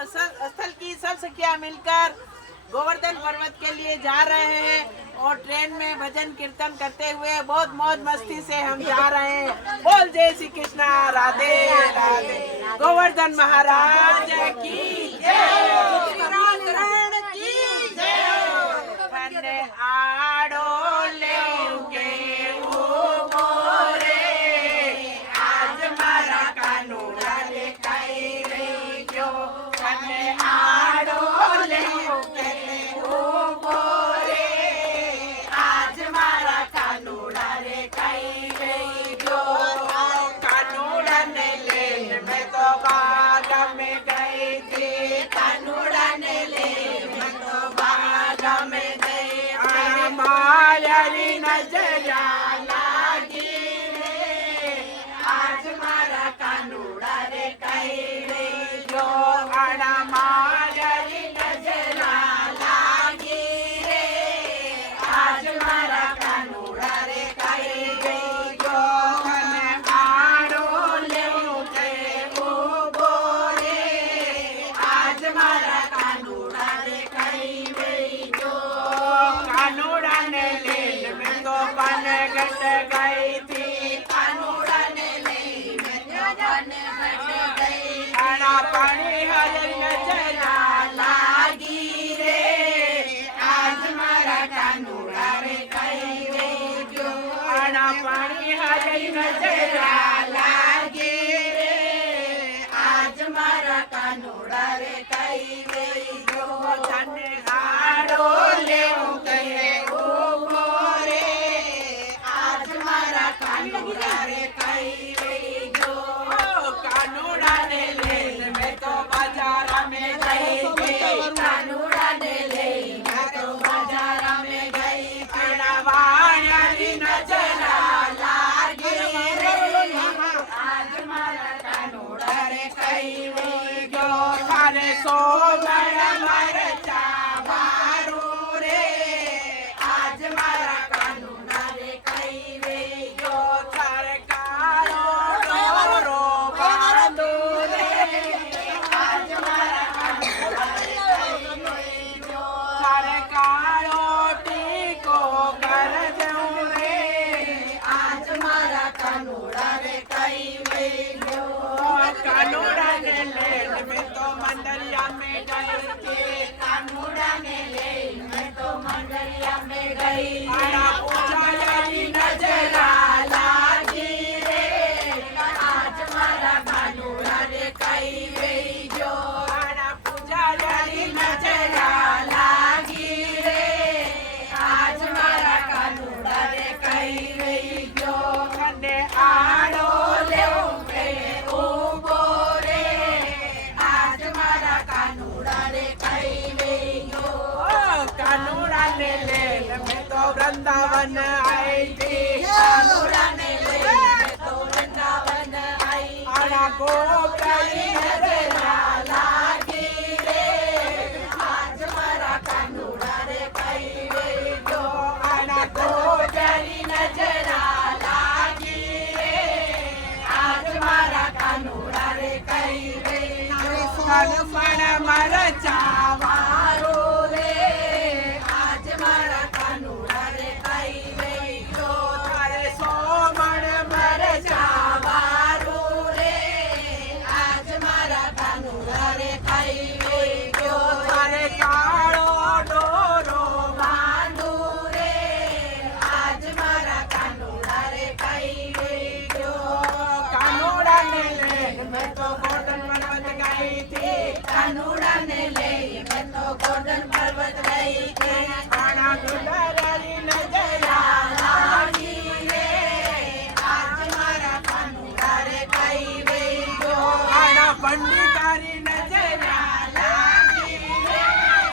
स्थल की सब सखियां मिलकर गोवर्धन पर्वत के लिए जा रहे हैं और ट्रेन में भजन कीर्तन करते हुए बहुत मौज मस्ती से हम जा रहे हैं। बोल जय श्री कृष्णा, राधे राधे। गोवर्धन महाराज की जय, की जय। कन्ने आड़ो लेंगे उभो रे, आज मारा कानूड़ा रे कई रे जो। कन्ने आड़ो लेंगे उभो रे, आज मारा कानूड़ा रे कई रे जो। कानूड़ा ने लेन में तो बाग में गई थी, कानूड़ा ने लेन में तो बाग में गई थी। मायारी नजरा लागी रे, आज मारा कानूड़ा रे कई रे जो। आड़ा मायारी नजरा लागी रे, आज मारा कानूड़ा रे कई रे जो। कने आड़ो लेउके उभो रे, आज मारा कानूड़ा रे कई रे जो। कानूड़ा ने लेन में तो बन घट गई थी, कानूड़ा ने लेन में तो बन घट गई। आड़ा पानी हरी नजरा लागी रे, आज मारा कानूड़ा रे कई रे जो। आड़ा पानी हरी नजरा लागी रे, आज मारा कानूड़ा रे कई रे जो। तने आड़ो लेउके उभो रे, आज मारा कानूड़ा रे कई रे जो। कानूड़ा ने लेन में तो बाजार में गई थी, कानूड़ा ने लेन में तो बाजार में गई थी। वाणी नजरा लागी रे, आज मारा कानूड़ा रे कई रे जो। थारे सोमर मरचा बारू रे, आज मारा कानूड़ा रे कई रे जो। थारे कारो डोरो बांधू रे, आज मारा कानूड़ा रे कई रे जो। थारे कारो टीको कर दूं रे, आज मारा कानूड़ा रे कई रे जो। कानूड़ा ने लेन में तो मंडलिया में गई थी, कानूड़ा ने लेन में तो मंडलिया में गई। आड़ा पुजारी नजरा लागी रे, आज मारा कानूड़ा रे कई रे जो। आड़ा पुजारी नजरा लागी रे, आज मारा कानूड़ा रे कई रे जो। कन्ने आड़ो लेउके उभो रे, आज मारा कानूड़ा रे कई रे जो। कानूड़ा ने लेन में तो वृंदावन आई थी, कानूड़ा ने लेन में तो वृंदावन आई। आड़ा गोपी नजरा लागी रे, आज मारा कानूड़ा रे कई रे जो। आड़ा गोजरी नजरा लागी रे, आज मारा कानूड़ा रे कई रे जो। हनुमान मरचा वारो रे, आज मारा कानूड़ा रे कई रे जो। थारे सोमण मरचा वारो रे, आज मारा कानूड़ा रे कई रे जो। थारे काळो डोरो बांधू रे, आज मारा कानूड़ा रे कई रे जो। कानूड़ा ने लेन में तो गोवर्धन पर्वत गई थी, कानूड़ा ने लेन में तो गोवर्धन पर्वत गई